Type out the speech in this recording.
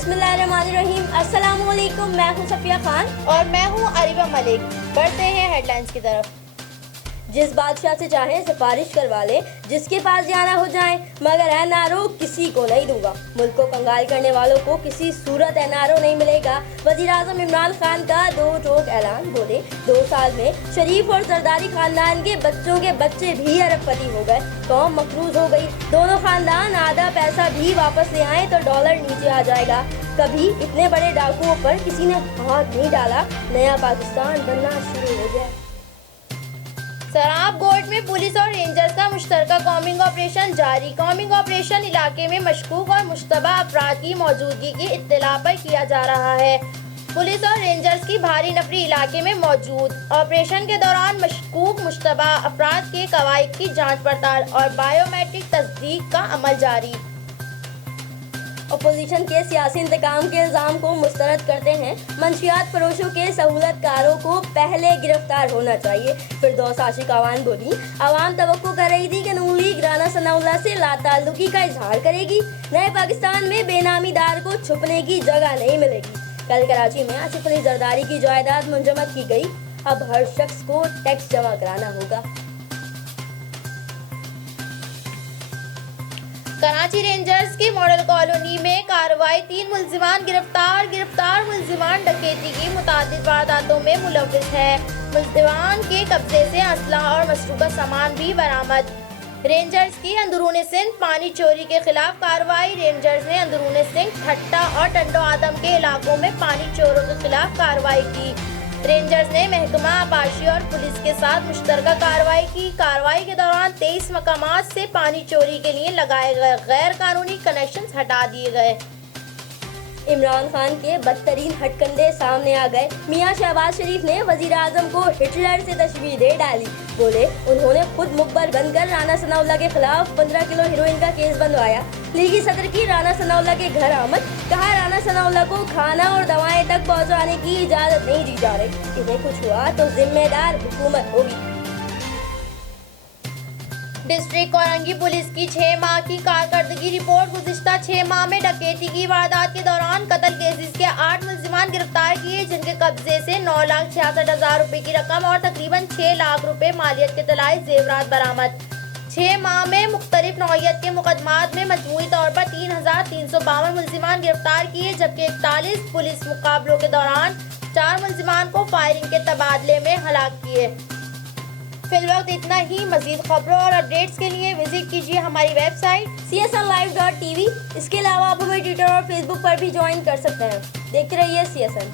बिस्मिल्लाहिर्रहमानिर्रहीम। अस्सलाम वालेकुम। मैं हूँ सफिया खान और मैं हूँ अरीबा मलिक। बढ़ते हैं हेडलाइंस की तरफ। जिस बादशाह से चाहें सिफारिश करवा लें, जिसके पास जाना हो जाएं, मगर एनआरओ किसी को नहीं दूंगा। मुल्क को कंगाल करने वालों को किसी सूरत एनआरओ नहीं मिलेगा। वजीर आजम इमरान खान का दो टोक ऐलान। बोले 2 साल में शरीफ और सरदारी खानदान के बच्चों के बच्चे भी अरबपति हो गए, कौम मकरूज हो गई। दोनों खानदान आधा पैसा भी वापस ले आए तो डॉलर नीचे आ जाएगा। कभी इतने बड़े डाकुओं पर किसी ने हाथ नहीं डाला। नया पाकिस्तान बनना शुरू हो गया। सराब गोट में पुलिस और रेंजर्स का मुश्तरका कॉम्बिंग ऑपरेशन जारी। कॉम्बिंग ऑपरेशन इलाके में मशकूक और मुश्तबा अफराद की मौजूदगी की इत्तला पर किया जा रहा है। पुलिस और रेंजर्स की भारी नफरी इलाके में मौजूद। ऑपरेशन के दौरान मशकूक मुश्तबा अफराद के कवायद की जांच पड़ताल और बायोमेट्रिक तस्दीक का अमल जारी। अपोजिशन के सियासी इंतकाम के इल्ज़ाम को मुस्तरद करते हैं मंशियात फरोशों के सहूलतकारों को पहले गिरफ्तार होना चाहिए। फिरदौस आशिक अवान बोली, अवाम तवक्को कर रही थी कि नून लीग राना सनाउल्लाह से लाताल्लुकी का इजहार करेगी। नए पाकिस्तान में बेनामीदार को छुपने की जगह नहीं मिलेगी। कल कराची में आसिफ अली जरदारी की जायदाद मुंजमद की गई। अब हर शख्स को टैक्स जमा कराना होगा। कराची रेंजर्स की मॉडल कॉलोनी में कार्रवाई। 3 मुल्जिमान गिरफ्तार मुल्जिमान डकैती की मुतादिद वारदातों में मुलव्विस है। मुल्जिमान के कब्जे से असलहा और मसरूका सामान भी बरामद। रेंजर्स की अंदरूनी सिंध पानी चोरी के खिलाफ कार्रवाई। रेंजर्स ने अंदरूनी सिंध, ठट्टा और टंडो आदम के इलाकों में पानी चोरों के खिलाफ कार्रवाई की। रेंजर्स ने महकमा आबाशी और पुलिस के साथ मुश्तरका कार्रवाई की। कार्रवाई के दौरान 23 मकामात से पानी चोरी के लिए लगाए गए गैर कानूनी कनेक्शंस हटा दिए गए। इमरान खान के बदतरीन हटकंडे सामने आ गए। मियां शहबाज शरीफ ने वजीर आजम को हिटलर से तशबीह दे डाली। बोले उन्होंने खुद मुखबर बनकर राना सनाउल्लाह के खिलाफ 15 किलो हेरोइन का केस बनवाया। लीगी सदर की राना सनाउल्लाह के घर आमद। कहा राना सनाउल्लाह को खाना और दवाएं तक पहुंचाने की इजाजत नहीं दी जा रही। इन्हें कुछ हुआ तो जिम्मेदार हुकूमत होगी। डिस्ट्रिक्ट कोरंगी पुलिस की 6 माह की कारकर्दगी रिपोर्ट। गुज़िश्ता 6 माह में डकैती की वारदात के दौरान कत्ल केसेस के 8 मुल्जिमान गिरफ्तार किए, जिनके कब्जे से 9,66,000 रुपए की रकम और तकरीबन 6 लाख रुपए मालियत के तलाई जेवरात बरामद। 6 माह में मुख्तलिफ नौइयत के मुकदमात में मजमूई तौर पर 3,352 मुल्जिमान गिरफ्तार किए, जबकि 41 पुलिस मुकाबलों के दौरान 4 मुल्जिमान को फायरिंग के तबादले में हलाक किए। फिलवक्त इतना ही। मजीद खबरों और अपडेट्स के लिए विजिट कीजिए हमारी वेबसाइट csnlive.tv। इसके अलावा आप हमें ट्विटर और फेसबुक पर भी ज्वाइन कर सकते हैं। देखते रहिए CSN।